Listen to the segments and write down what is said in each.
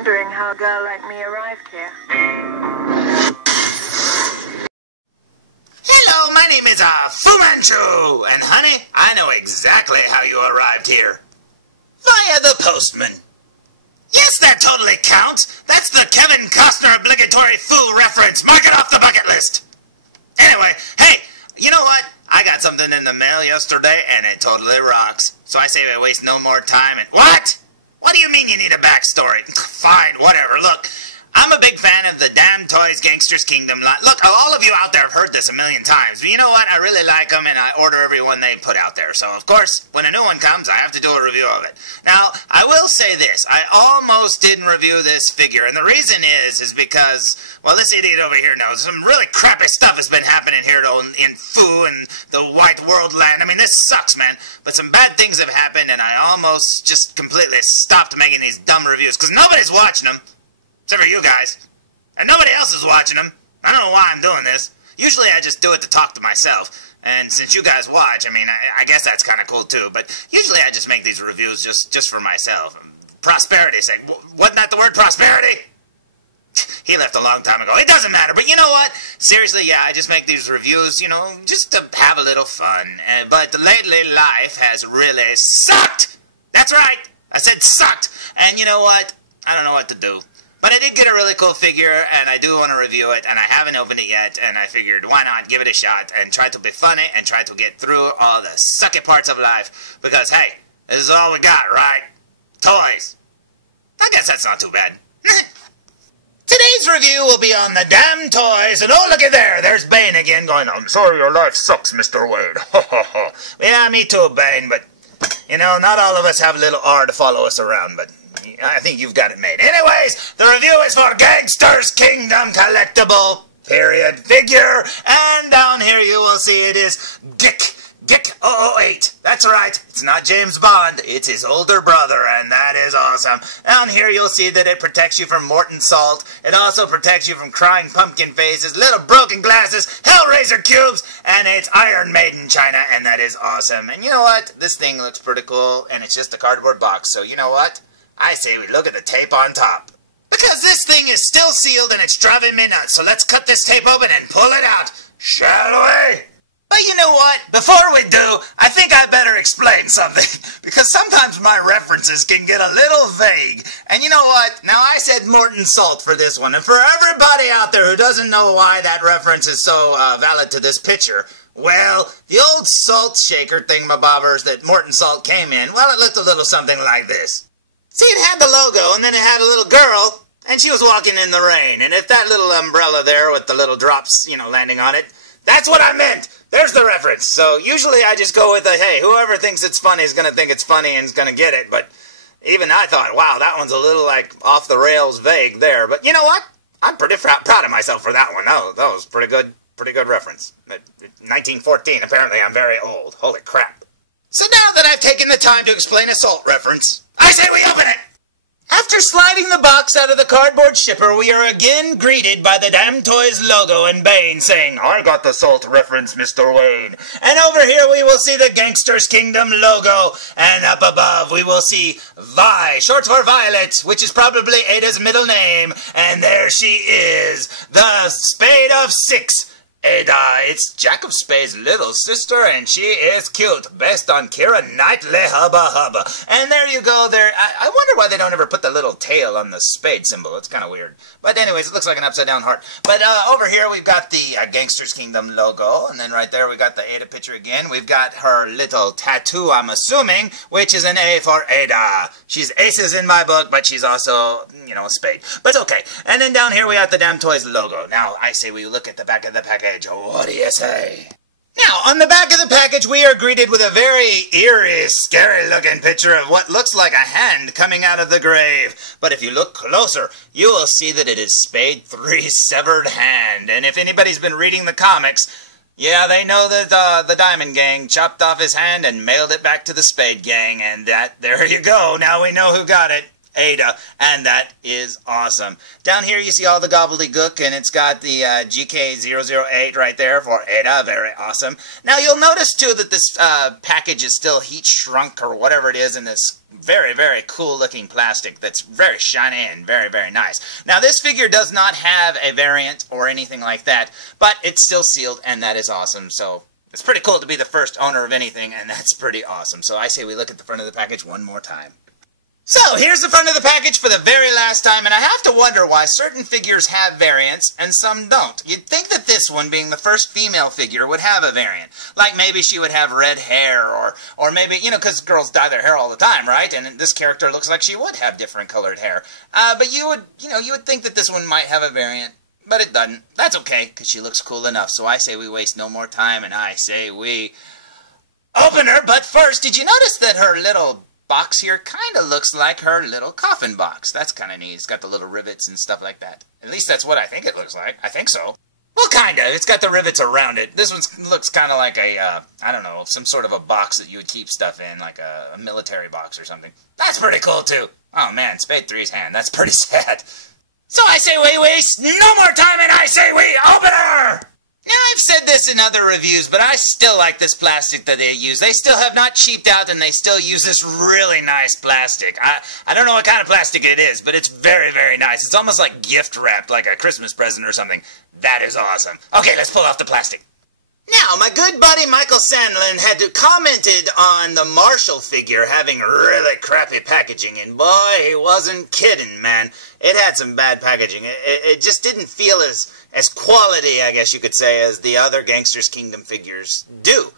wondering how a girl like me arrived here. Hello, my name is Fu Manchu, and honey, I know exactly how you arrived here. Via the postman. Yes, that totally counts. That's the Kevin Costner obligatory Fu reference. Mark it off the bucket list. Anyway, hey, you know what? I got something in the mail yesterday, and it totally rocks. So I say we waste no more time and... What? What do you mean you need a backstory? Fine, whatever. Look, I'm a big fan of the DamToys Gangsters Kingdom line. Look, all of you out there have heard this a million times. But you know what? I really like them, and I order every one they put out there. So, of course, when a new one comes, I have to do a review of it. Now, I will say this. I almost didn't review this figure, and the reason is because, well, this idiot over here knows some really crappy stuff has been happening here in Fu and the White World land. I mean, this sucks, man. But some bad things have happened, and I almost just completely stopped making these dumb reviews, because nobody's watching them. Except for you guys. And nobody else is watching them. I don't know why I'm doing this. Usually I just do it to talk to myself. And since you guys watch, I mean, I guess that's kind of cool too. But usually I just make these reviews just for myself. Prosperity's sake. Wasn't that the word, prosperity? He left a long time ago. It doesn't matter. But you know what? Seriously, yeah, I just make these reviews, you know, just to have a little fun. But lately life has really sucked. That's right. I said sucked. And you know what? I don't know what to do. But I did get a really cool figure, and I do want to review it, and I haven't opened it yet, and I figured, why not give it a shot, and try to be funny, and try to get through all the sucky parts of life, because, hey, this is all we got, right? Toys. I guess that's not too bad. Today's review will be on the DamToys, and oh, looky there, there's Bane again going, I'm sorry your life sucks, Mr. Wade. Ha ha ha. Yeah, me too, Bane, but, you know, not all of us have little R to follow us around, but... I think you've got it made. Anyways, the review is for Gangsters Kingdom Collectible, period, figure, and down here you will see it is GK008. That's right, it's not James Bond, it's his older brother, and that is awesome. Down here you'll see that it protects you from Morton Salt, it also protects you from crying pumpkin faces, little broken glasses, Hellraiser cubes, and it's Iron Maiden China, and that is awesome. And you know what? This thing looks pretty cool, and it's just a cardboard box, so you know what? I say we look at the tape on top. Because this thing is still sealed and it's driving me nuts, so let's cut this tape open and pull it out, shall we? But you know what? Before we do, I think I better explain something. Because sometimes my references can get a little vague. And you know what? Now I said Morton Salt for this one. And for everybody out there who doesn't know why that reference is so valid to this picture, well, the old salt shaker thingamabobbers that Morton Salt came in, well, it looked a little something like this. See, it had the logo, and then it had a little girl, and she was walking in the rain. And if that little umbrella there with the little drops, you know, landing on it, that's what I meant. There's the reference. So usually I just go with the, hey, whoever thinks it's funny is going to think it's funny and is going to get it. But even I thought, wow, that one's a little, like, off the rails vague there. But you know what? I'm pretty proud of myself for that one. Oh, that was pretty good reference. 1914, apparently I'm very old. Holy crap. So now that I've taken the time to explain a salt reference, I say we open it! After sliding the box out of the cardboard shipper, we are again greeted by the DamToys logo and Bane saying, I got the salt reference, Mr. Wayne. And over here we will see the Gangsters Kingdom logo, and up above we will see Vi, short for Violet, which is probably Ada's middle name, and there she is, the Spade of Six. Ada, it's Jack of Spade's little sister, and she is cute, based on Keira Knightley, hubba hubba. And there you go there. I wonder why they don't ever put the little tail on the spade symbol. It's kind of weird. But anyways, it looks like an upside-down heart. But over here we've got the Gangsters Kingdom logo, and then right there we got the Ada picture again. We've got her little tattoo, I'm assuming, which is an A for Ada. She's aces in my book, but she's also, you know, a spade. But it's okay. And then down here we got the DamToys logo. Now, I say we look at the back of the package. What do you say? Now, on the back of the package, we are greeted with a very eerie, scary-looking picture of what looks like a hand coming out of the grave. But if you look closer, you will see that it is Spade 3's severed hand. And if anybody's been reading the comics, yeah, they know that the Diamond Gang chopped off his hand and mailed it back to the Spade Gang. And there you go. Now we know who got it. Ada, and that is awesome. Down here you see all the gobbledygook, and it's got the GK008 right there for Ada. Very awesome. Now you'll notice too that this package is still heat shrunk or whatever it is in this very, very cool looking plastic that's very shiny and very, very nice. Now this figure does not have a variant or anything like that, but it's still sealed, and that is awesome. So it's pretty cool to be the first owner of anything, and that's pretty awesome. So I say we look at the front of the package one more time. So, here's the front of the package for the very last time, and I have to wonder why certain figures have variants and some don't. You'd think that this one, being the first female figure, would have a variant. Like maybe she would have red hair, or maybe, you know, because girls dye their hair all the time, right? And this character looks like she would have different colored hair. But you would think that this one might have a variant, but it doesn't. That's okay, because she looks cool enough. So I say we waste no more time, and I say we open her. But first, did you notice that her little box here kind of looks like her little coffin box? That's kind of neat. It's got the little rivets and stuff like that. At least that's what I think it looks like. I think so. Well, kind of. It's got the rivets around it. This one looks kind of like a, I don't know, some sort of a box that you would keep stuff in, like a military box or something. That's pretty cool, too. Oh, man, Spade 3's hand. That's pretty sad. So I say we waste no more time, and I say we open her! Now, I've said this in other reviews, but I still like this plastic that they use. They still have not cheaped out, and they still use this really nice plastic. I don't know what kind of plastic it is, but it's very, very nice. It's almost like gift wrapped, like a Christmas present or something. That is awesome. Okay, let's pull off the plastic. Now, my good buddy Michael Sandlin had commented on the Marshall figure having really crappy packaging, and boy, he wasn't kidding, man. It had some bad packaging. It just didn't feel as quality, I guess you could say, as the other Gangsters Kingdom figures do.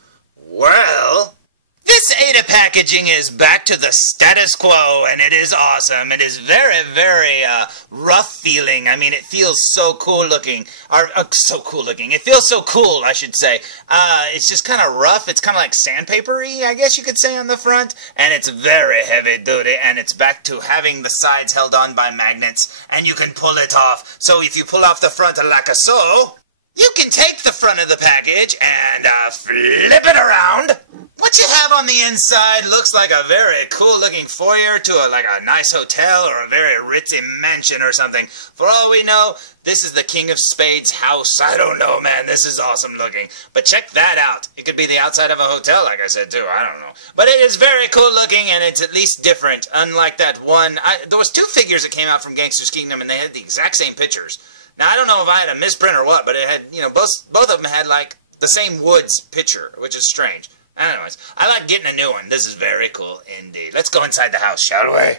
Well, this Ada packaging is back to the status quo, and it is awesome. It is very, very rough feeling. I mean, it feels so cool looking. It feels so cool, I should say. It's just kind of rough. It's kind of like sandpapery, I guess you could say, on the front. And it's very heavy duty, and it's back to having the sides held on by magnets, and you can pull it off. So if you pull off the front like so, you can take the front of the package and flip it around. What you have on the inside looks like a very cool-looking foyer to like a nice hotel or a very ritzy mansion or something. For all we know, this is the King of Spades house. I don't know, man. This is awesome looking. But check that out. It could be the outside of a hotel, like I said, too. I don't know. But it is very cool looking, and it's at least different. Unlike that one. There was two figures that came out from Gangsters Kingdom, and they had the exact same pictures. Now, I don't know if I had a misprint or what, but it had, you know, both of them had, like, the same Woods picture, which is strange. Anyways, I like getting a new one. This is very cool indeed. Let's go inside the house, shall we?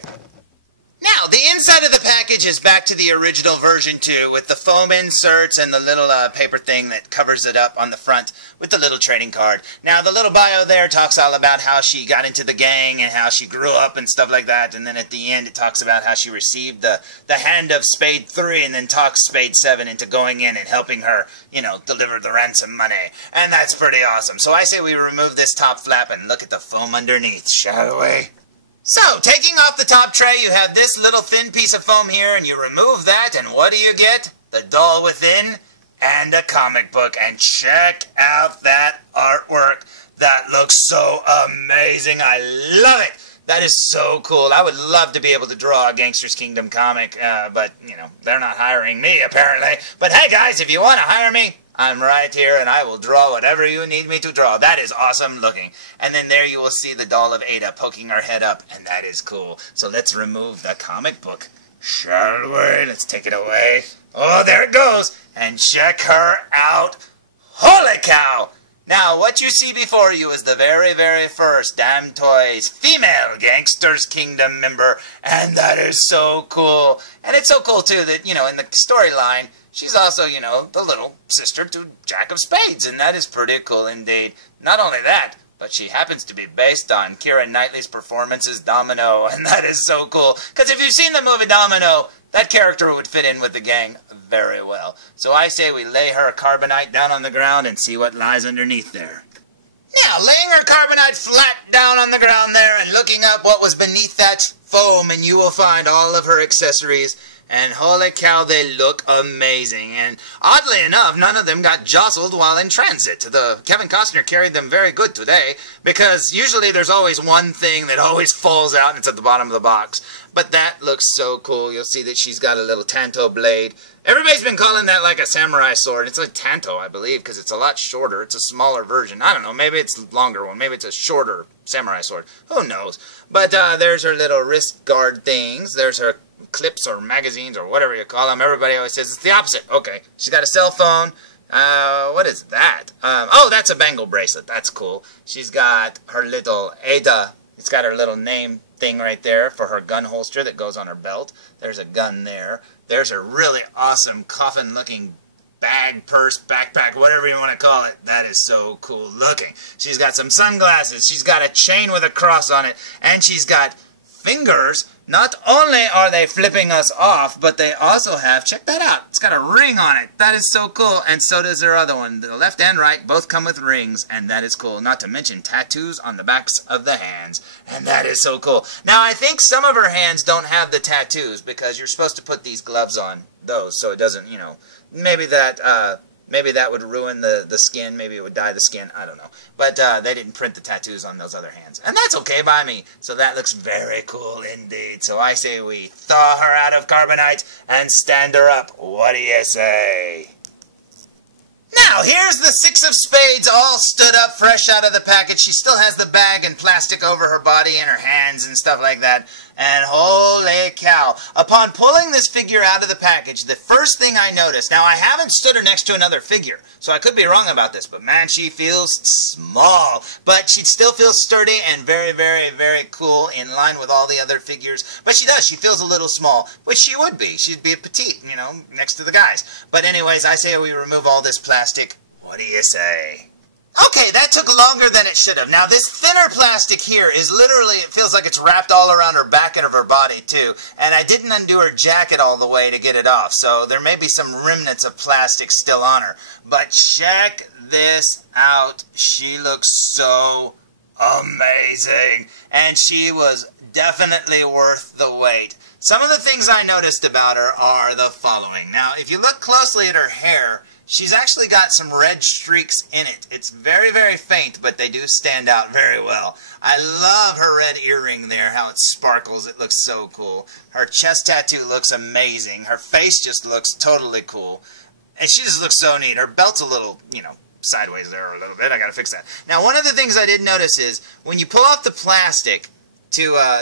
Now, the inside of the package is back to the original version too, with the foam inserts and the little paper thing that covers it up on the front with the little trading card. Now, the little bio there talks all about how she got into the gang and how she grew up and stuff like that, and then at the end it talks about how she received the hand of Spade 3 and then talks Spade 7 into going in and helping her, you know, deliver the ransom money. And that's pretty awesome. So I say we remove this top flap and look at the foam underneath, shall we? So, taking off the top tray, you have this little thin piece of foam here, and you remove that, and what do you get? The doll within, and a comic book. And check out that artwork. That looks so amazing. I love it. That is so cool. I would love to be able to draw a Gangsters Kingdom comic, but, you know, they're not hiring me, apparently. But hey, guys, if you want to hire me, I'm right here, and I will draw whatever you need me to draw. That is awesome looking. And then there you will see the doll of Ada poking her head up, and that is cool. So let's remove the comic book, shall we? Let's take it away. Oh, there it goes. And check her out. Holy cow! Now, what you see before you is the very, very first DamToys female Gangsters Kingdom member, and that is so cool. And it's so cool, too, that, you know, in the storyline, she's also, you know, the little sister to Jack of Spades, and that is pretty cool indeed. Not only that, but she happens to be based on Keira Knightley's performance as Domino, and that is so cool. Because if you've seen the movie Domino, that character would fit in with the gang very well. So I say we lay her carbonite down on the ground and see what lies underneath there. Now, laying her carbonite flat down on the ground there and looking up what was beneath that foam, and you will find all of her accessories. And holy cow, they look amazing. And oddly enough, none of them got jostled while in transit. Kevin Costner carried them very good today, because usually there's always one thing that always falls out and it's at the bottom of the box. But that looks so cool. You'll see that she's got a little tanto blade. Everybody's been calling that like a samurai sword. It's a tanto, I believe, because it's a lot shorter. It's a smaller version. I don't know. Maybe it's a longer one. Maybe it's a shorter samurai sword. Who knows? But there's her little wrist guard things. There's her clips or magazines or whatever you call them. Everybody always says it's the opposite. Okay. She's got a cell phone. What is that? Oh, that's a bangle bracelet. That's cool. She's got her little Ada. It's got her little name thing right there for her gun holster that goes on her belt. There's a gun there. There's a really awesome coffin-looking bag, purse, backpack, whatever you want to call it. That is so cool looking. She's got some sunglasses. She's got a chain with a cross on it. And she's got fingers. Not only are they flipping us off, but they also have, check that out, it's got a ring on it. That is so cool. And so does their other one. The left and right both come with rings, and that is cool. Not to mention tattoos on the backs of the hands, and that is so cool. Now, I think some of her hands don't have the tattoos because you're supposed to put these gloves on those so it doesn't, you know, maybe that would ruin the skin. Maybe it would dye the skin. I don't know. But they didn't print the tattoos on those other hands. And that's okay by me. So that looks very cool indeed. So I say we thaw her out of carbonite and stand her up. What do you say? Now, here's the 6 of spades all stood up fresh out of the package. She still has the bag and plastic over her body and her hands and stuff like that. And holy cow, upon pulling this figure out of the package, the first thing I noticed, now I haven't stood her next to another figure, so I could be wrong about this, but man, she feels small. But she still feels sturdy and very, very, very cool in line with all the other figures. But she does, she feels a little small, which she would be. She'd be a petite, you know, next to the guys. But anyways, I say we remove all this plastic. What do you say? Okay, that took longer than it should have. Now, this thinner plastic here is literally, it feels like it's wrapped all around her back and of her body, too. And I didn't undo her jacket all the way to get it off, so there may be some remnants of plastic still on her. But check this out. She looks so amazing. And she was definitely worth the wait. Some of the things I noticed about her are the following. Now, if you look closely at her hair, she's actually got some red streaks in it. It's very, very faint, but they do stand out very well. I love her red earring there, how it sparkles. It looks so cool. Her chest tattoo looks amazing. Her face just looks totally cool. And she just looks so neat. Her belt's a little, you know, sideways there a little bit. I gotta fix that. Now, one of the things I did notice is when you pull off the plastic,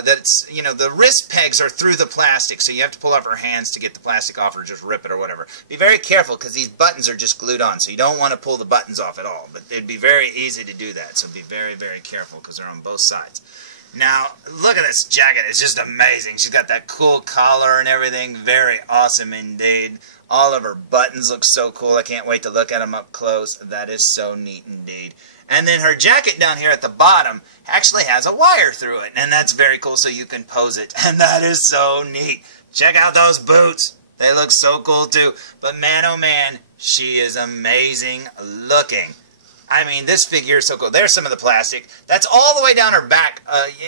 that's, you know, the wrist pegs are through the plastic, so you have to pull off her hands to get the plastic off or just rip it or whatever. Be very careful because these buttons are just glued on, so you don't want to pull the buttons off at all. But it'd be very easy to do that, so be very, very careful because they're on both sides. Now, look at this jacket. It's just amazing. She's got that cool collar and everything. Very awesome indeed. All of her buttons look so cool. I can't wait to look at them up close. That is so neat indeed. And then her jacket down here at the bottom actually has a wire through it. And that's very cool, so you can pose it. And that is so neat. Check out those boots. They look so cool too. But man, oh man, she is amazing looking. I mean, this figure is so cool. There's some of the plastic. That's all the way down her back,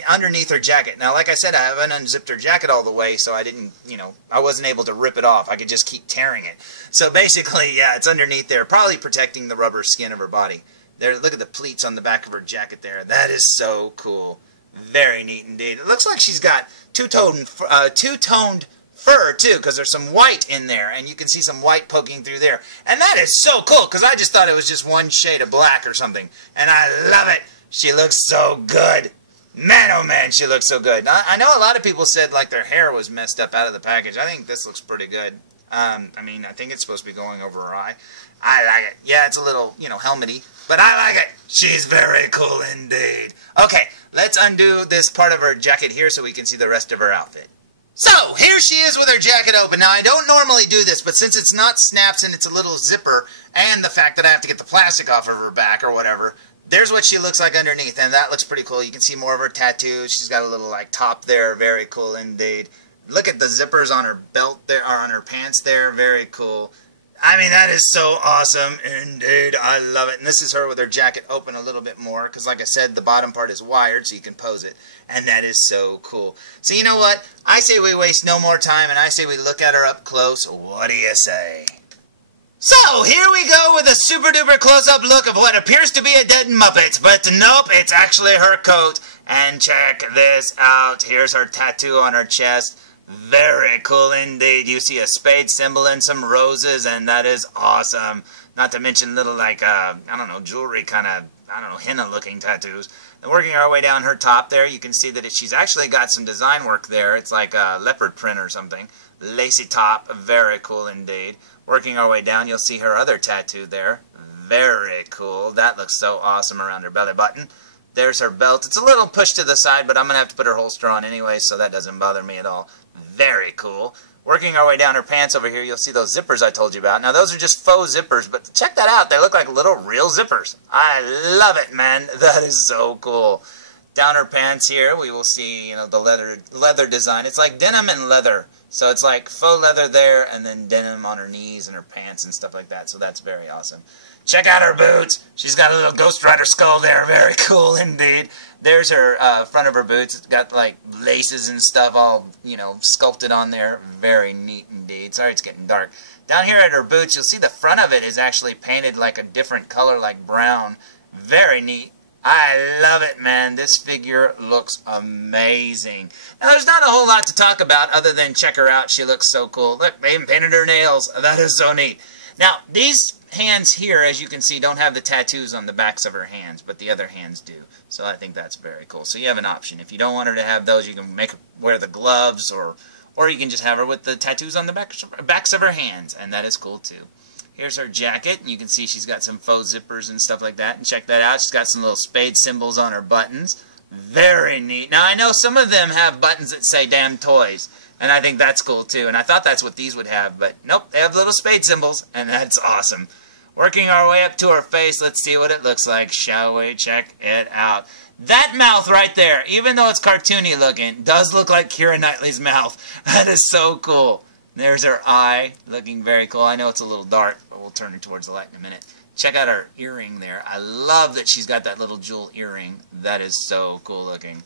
underneath her jacket. Now, like I said, I haven't unzipped her jacket all the way, so I didn't, you know, I wasn't able to rip it off. I could just keep tearing it. So basically, yeah, it's underneath there, probably protecting the rubber skin of her body. There, look at the pleats on the back of her jacket there. That is so cool. Very neat indeed. It looks like she's got two-toned fur, too, because there's some white in there, and you can see some white poking through there. And that is so cool, because I just thought it was just one shade of black or something. And I love it. She looks so good. Man, oh man, she looks so good. Now, I know a lot of people said, like, their hair was messed up out of the package. I think this looks pretty good. I mean, I think it's supposed to be going over her eye. I like it. Yeah, it's a little, you know, helmety, but I like it. She's very cool indeed. Okay, let's undo this part of her jacket here so we can see the rest of her outfit. So, here she is with her jacket open. Now, I don't normally do this, but since it's not snaps and it's a little zipper, and the fact that I have to get the plastic off of her back or whatever, there's what she looks like underneath, and that looks pretty cool. You can see more of her tattoos. She's got a little, like, top there. Very cool indeed. Look at the zippers on her belt there, or on her pants there. Very cool. I mean, that is so awesome. Indeed, I love it. And this is her with her jacket open a little bit more, because like I said, the bottom part is wired so you can pose it. And that is so cool. So you know what? I say we waste no more time, and I say we look at her up close. What do you say? So, here we go with a super duper close-up look of what appears to be a dead Muppet, but nope, it's actually her coat. And check this out. Here's her tattoo on her chest. Very cool indeed. You see a spade symbol and some roses, and that is awesome. Not to mention little, like, I don't know, jewelry kind of, I don't know, henna-looking tattoos. And working our way down her top there, you can see that she's actually got some design work there. It's like a leopard print or something. Lacy top, very cool indeed. Working our way down, you'll see her other tattoo there. Very cool. That looks so awesome around her belly button. There's her belt. It's a little pushed to the side, but I'm going to have to put her holster on anyway, so that doesn't bother me at all. Very cool. Working our way down her pants over here, you'll see those zippers I told you about. Now, those are just faux zippers, but check that out. They look like little real zippers. I love it, man. That is so cool. Down her pants here, we will see, you know, the leather design. It's like denim and leather. So it's like faux leather there, and then denim on her knees and her pants and stuff like that. So that's very awesome. Check out her boots. She's got a little Ghost Rider skull there. Very cool indeed. There's her front of her boots. It's got like laces and stuff all, you know, sculpted on there. Very neat indeed. Sorry it's getting dark. Down here at her boots, you'll see the front of it is actually painted like a different color, like brown. Very neat. I love it, man. This figure looks amazing. Now, there's not a whole lot to talk about other than check her out. She looks so cool. Look, they even painted her nails. That is so neat. Now, these hands here, as you can see, don't have the tattoos on the backs of her hands, but the other hands do. So I think that's very cool. So you have an option. If you don't want her to have those, you can make her wear the gloves, or you can just have her with the tattoos on the backs of her hands, and that is cool too. Here's her jacket, and you can see she's got some faux zippers and stuff like that. And check that out. She's got some little spade symbols on her buttons. Very neat. Now, I know some of them have buttons that say DamToys, and I think that's cool too. And I thought that's what these would have, but nope, they have little spade symbols, and that's awesome. Working our way up to her face, let's see what it looks like, shall we? Check it out. That mouth right there, even though it's cartoony looking, does look like Keira Knightley's mouth. That is so cool. There's her eye, looking very cool. I know it's a little dark, but we'll turn it towards the light in a minute. Check out her earring there. I love that she's got that little jewel earring. That is so cool looking.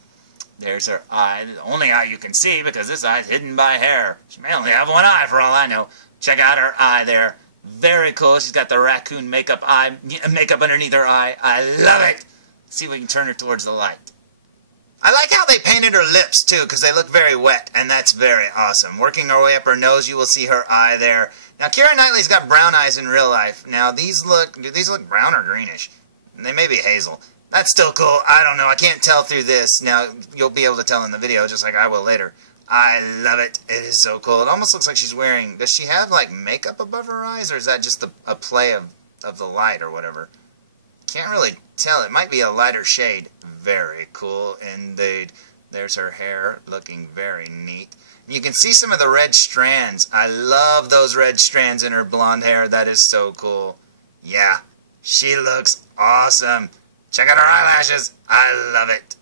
There's her eye. The only eye you can see, because this eye's hidden by hair. She may only have one eye for all I know. Check out her eye there. Very cool. She's got the raccoon makeup underneath her eye. I love it. Let's see if we can turn her towards the light. I like how they painted her lips, too, because they look very wet, and that's very awesome. Working our way up her nose, you will see her eye there. Now, Keira Knightley's got brown eyes in real life. Now, do these look brown or greenish? They may be hazel. That's still cool. I don't know. I can't tell through this. Now, you'll be able to tell in the video, just like I will later. I love it. It is so cool. It almost looks like she's wearing... Does she have, like, makeup above her eyes, or is that just a play of the light or whatever? Can't really tell. It might be a lighter shade. Very cool indeed. There's her hair, looking very neat. You can see some of the red strands. I love those red strands in her blonde hair. That is so cool. Yeah, she looks awesome. Check out her eyelashes. I love it.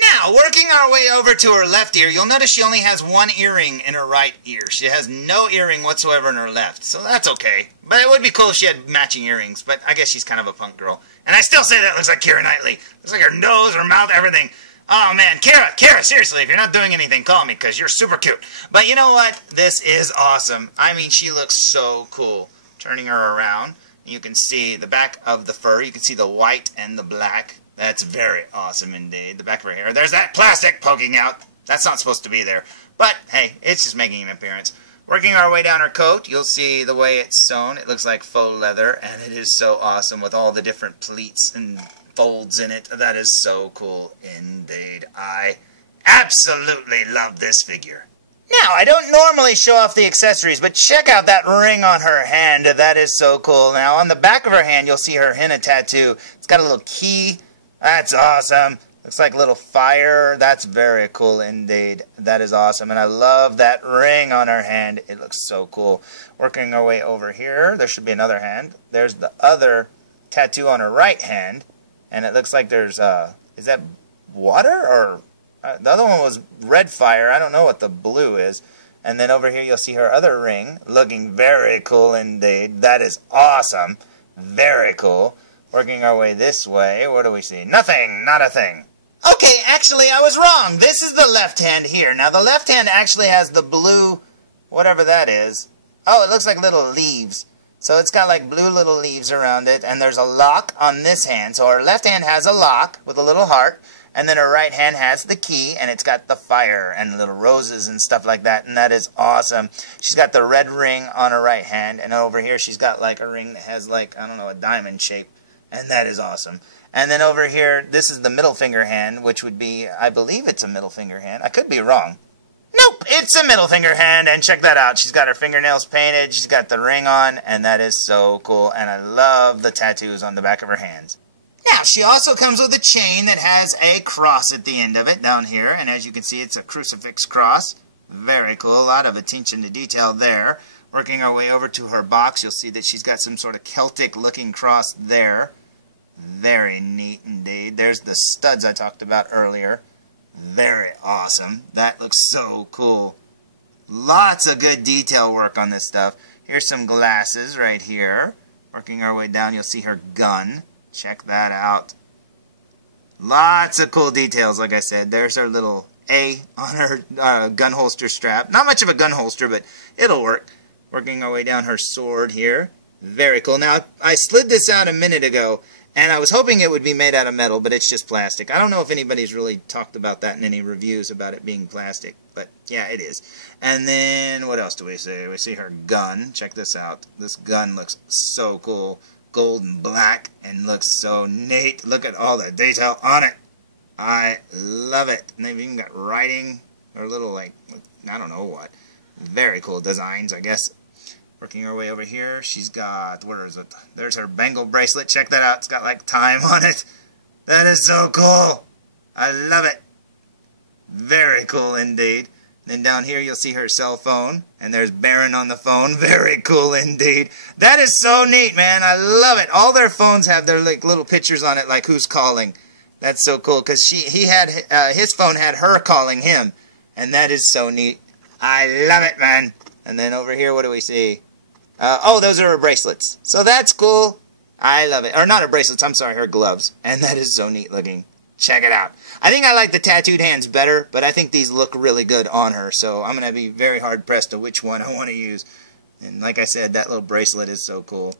Now, working our way over to her left ear, you'll notice she only has one earring in her right ear. She has no earring whatsoever in her left, so that's okay. But it would be cool if she had matching earrings, but I guess she's kind of a punk girl. And I still say that looks like Keira Knightley. Looks like her nose, her mouth, everything. Oh, man, Keira, seriously, if you're not doing anything, call me, because you're super cute. But you know what? This is awesome. I mean, she looks so cool. Turning her around, you can see the back of the fur. You can see the white and the black. That's very awesome indeed. The back of her hair. There's that plastic poking out. That's not supposed to be there. But, hey, it's just making an appearance. Working our way down her coat, you'll see the way it's sewn. It looks like faux leather, and it is so awesome with all the different pleats and folds in it. That is so cool indeed. I absolutely love this figure. Now, I don't normally show off the accessories, but check out that ring on her hand. That is so cool. Now, on the back of her hand, you'll see her henna tattoo. It's got a little key. That's awesome. Looks like a little fire. That's very cool indeed. That is awesome. And I love that ring on her hand. It looks so cool. Working our way over here, there should be another hand. There's the other tattoo on her right hand. And it looks like there's, is that water? Or the other one was red fire. I don't know what the blue is. And then over here you'll see her other ring, looking very cool indeed. That is awesome. Very cool. Working our way this way, what do we see? Nothing, not a thing. Okay, actually I was wrong. This is the left hand here. Now the left hand actually has the blue, whatever that is. Oh, it looks like little leaves. So it's got like blue little leaves around it, and there's a lock on this hand. So her left hand has a lock with a little heart, and then her right hand has the key, and it's got the fire and little roses and stuff like that, and that is awesome. She's got the red ring on her right hand, and over here she's got like a ring that has like, I don't know, a diamond shape, and that is awesome. And then over here, this is the middle finger hand, which would be, I believe it's a middle finger hand. I could be wrong. Nope, it's a middle finger hand, and check that out. She's got her fingernails painted, she's got the ring on, and that is so cool, and I love the tattoos on the back of her hands. Now, she also comes with a chain that has a cross at the end of it down here, and as you can see, it's a crucifix cross. Very cool, a lot of attention to detail there. Working our way over to her box, you'll see that she's got some sort of Celtic-looking cross there. Very neat indeed. There's the studs I talked about earlier. Very awesome. That looks so cool. Lots of good detail work on this stuff. Here's some glasses right here. Working our way down, you'll see her gun. Check that out. Lots of cool details, like I said. There's her little A on her gun holster strap. Not much of a gun holster, but it'll work. Working our way down her sword here. Very cool. Now, I slid this out a minute ago, and I was hoping it would be made out of metal, but it's just plastic. I don't know if anybody's really talked about that in any reviews about it being plastic, but yeah, it is. And then, what else do we see? We see her gun. Check this out. This gun looks so cool. Gold and black, and looks so neat. Look at all the detail on it. I love it. And they've even got writing, or little, like, I don't know what. Very cool designs, I guess. Working our way over here, she's got, where is it? There's her bangle bracelet. Check that out. It's got like time on it. That is so cool. I love it. Very cool indeed. Then down here you'll see her cell phone, and there's Baron on the phone. Very cool indeed. That is so neat, man. I love it. All their phones have their like little pictures on it, like who's calling. That's so cool because his phone had her calling him, and that is so neat. I love it, man. And then over here, what do we see? Oh, those are her bracelets. So that's cool. I love it. Or not her bracelets, I'm sorry, her gloves. And that is so neat looking. Check it out. I think I like the tattooed hands better, but I think these look really good on her. So I'm going to be very hard pressed to which one I want to use. And like I said, that little bracelet is so cool.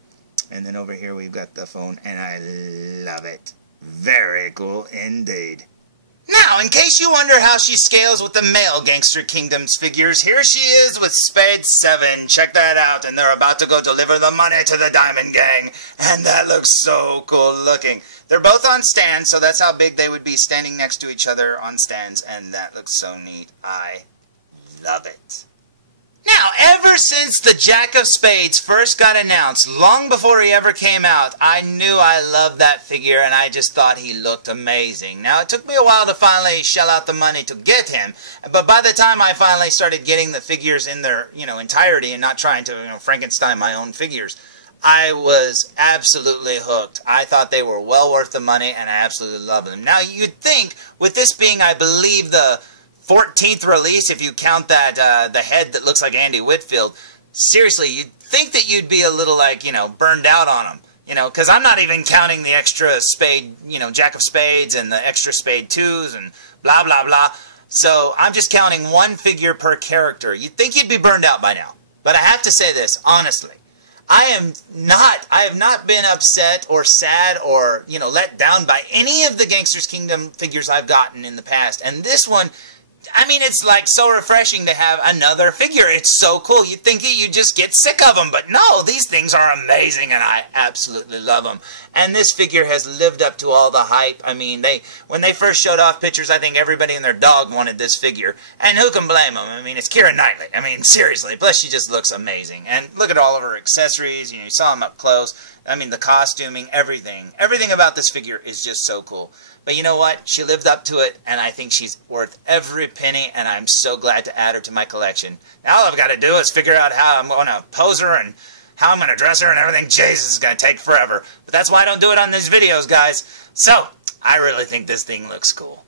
And then over here we've got the phone, and I love it. Very cool indeed. Now, in case you wonder how she scales with the male Gangster Kingdoms figures, here she is with Spade 7. Check that out, and they're about to go deliver the money to the Diamond Gang, and that looks so cool looking. They're both on stands, so that's how big they would be standing next to each other on stands, and that looks so neat. I love it. Now, ever since the Jack of Spades first got announced, long before he ever came out, I knew I loved that figure, and I just thought he looked amazing. Now, it took me a while to finally shell out the money to get him, but by the time I finally started getting the figures in their, entirety and not trying to, Frankenstein my own figures, I was absolutely hooked. I thought they were well worth the money, and I absolutely love them. Now, you'd think, with this being, I believe, the 14th release, if you count that the head that looks like Andy Whitfield, seriously, you'd think that you'd be a little like, burned out on them. Because I'm not even counting the extra spade, Jack of Spades and the extra spade 2s and blah, blah, blah. So I'm just counting one figure per character. You'd think you'd be burned out by now. But I have to say this, honestly. I have not been upset or sad or, let down by any of the Gangsters Kingdom figures I've gotten in the past. And this one, I mean, it's like so refreshing to have another figure. It's so cool. You'd think you just get sick of them, but no, these things are amazing, and I absolutely love them. And this figure has lived up to all the hype. I mean, when they first showed off pictures, I think everybody and their dog wanted this figure, and who can blame them? I mean, it's Keira Knightley. I mean, seriously. Plus, she just looks amazing. And look at all of her accessories. You saw them up close. I mean, the costuming, everything. Everything about this figure is just so cool. But you know what? She lived up to it, and I think she's worth every penny, and I'm so glad to add her to my collection. Now all I've got to do is figure out how I'm going to pose her and how I'm going to dress her and everything. Jesus, it's going to take forever. But that's why I don't do it on these videos, guys. So, I really think this thing looks cool.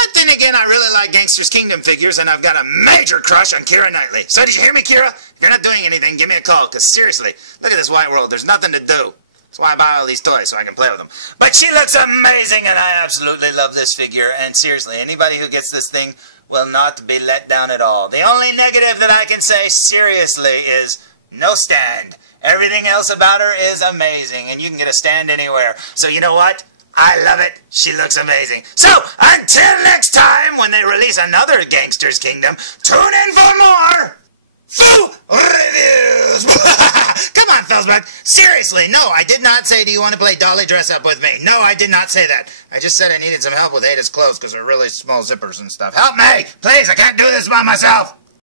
But then again, I really like Gangsters Kingdom figures, and I've got a major crush on Keira Knightley. So did you hear me, Keira? If you're not doing anything, give me a call, because seriously, look at this white world. There's nothing to do. That's why I buy all these toys, so I can play with them. But she looks amazing, and I absolutely love this figure. And seriously, anybody who gets this thing will not be let down at all. The only negative that I can say seriously is no stand. Everything else about her is amazing, and you can get a stand anywhere. So you know what? I love it. She looks amazing. So, until next time, when they release another Gangsters Kingdom, tune in for more full reviews. Come on, felzbug. Seriously, no, I did not say, do you want to play Dolly Dress Up with me? No, I did not say that. I just said I needed some help with Ada's clothes because they're really small zippers and stuff. Help me! Please, I can't do this by myself.